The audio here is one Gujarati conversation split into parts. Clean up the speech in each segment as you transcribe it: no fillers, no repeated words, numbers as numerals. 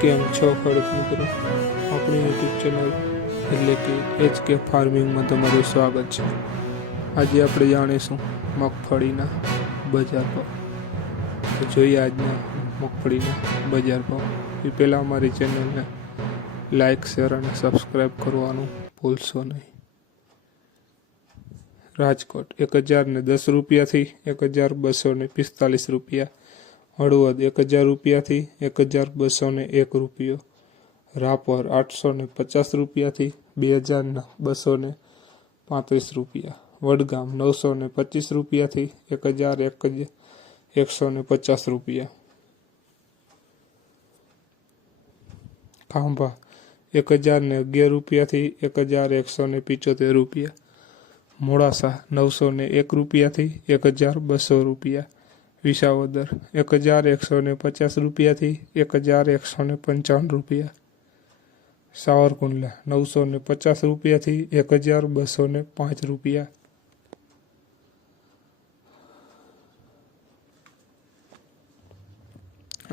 કેમ છો ખેડૂત મિત્રો, આપણી યુટ્યુબ ચેનલ એટલે કે HK ફાર્મિંગમાં તમારું સ્વાગત છે। આજે આપણે જાણીશું મગફળીના બજાર ભાવ। તો જોઈએ આજના મગફળીના બજાર ભાવ। એ પહેલાં અમારી ચેનલને લાઇક, શેર અને સબસ્ક્રાઈબ કરવાનું ભૂલશો નહીં। રાજકોટ 1010 રૂપિયાથી 1245 રૂપિયા, હળવદ 1000 રૂપિયાથી 1201 રૂપિયો, રાપર 850 રૂપિયાથી 2235 રૂપિયા, વડગામ 925 રૂપિયાથી 1150 રૂપિયા, ખાંભા 1011 રૂપિયાથી 1175 રૂપિયા, મોડાસા 901 રૂપિયાથી 1200 રૂપિયા, વિસાવદર 1150 રૂપિયાથી 1155 રૂપિયા, સાવરકુંડલા 950 રૂપિયાથી 1205 રૂપિયા,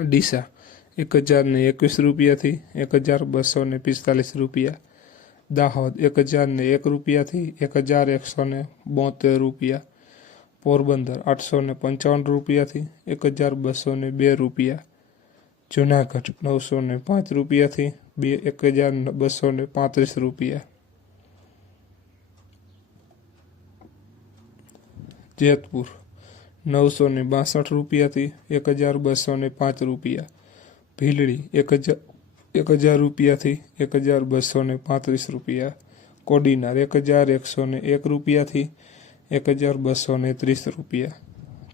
ડીસા 1021 રૂપિયાથી 1245 રૂપિયા, દાહોદ 1001 રૂપિયાથી 1172 રૂપિયા, પોરબંદર 855 રૂપિયાથી 1202 રૂપિયા, જુનાગઢ 905 રૂપિયાથી 1235 રૂપિયા, જેતપુર 962 રૂપિયાથી 1205 રૂપિયા, ભીલડી 1000 રૂપિયાથી 1235 રૂપિયા, કોડીનાર 1101 રૂપિયાથી 1230 રૂપિયા,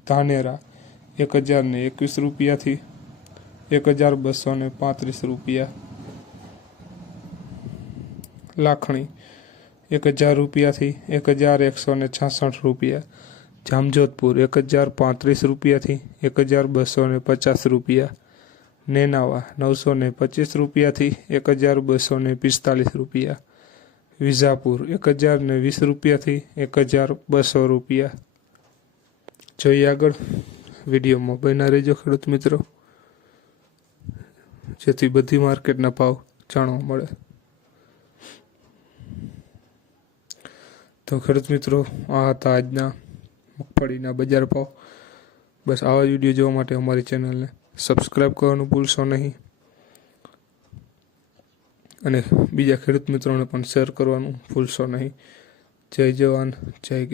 ધાનેરા 1021 રૂપિયાથી 1235 રૂપિયા, લાખણી 1000 રૂપિયાથી 1166 રૂપિયા, જામજોધપુર 1035 રૂપિયાથી 1250 રૂપિયા, નેનાવા 925 રૂપિયાથી 1245 રૂપિયા, વિજાપુર 1020 રૂપિયાથી 1200 રૂપિયા। જોઈએ આગળ, વિડીયોમાં બન્યા રહેજો ખેડૂત મિત્રો, જેથી બધી માર્કેટના ભાવ જાણવા મળે। તો ખેડૂત મિત્રો, આ હતા આજના મગફળીના બજાર ભાવ। બસ આવા જ વિડીયો જોવા માટે અમારી ચેનલને સબસ્ક્રાઈબ કરવાનું ભૂલશો નહીં અને બીજા ખેડૂત મિત્રોને પણ શેર કરવાનું ભૂલશો નહીં। જય જવાન, જય કિસાન।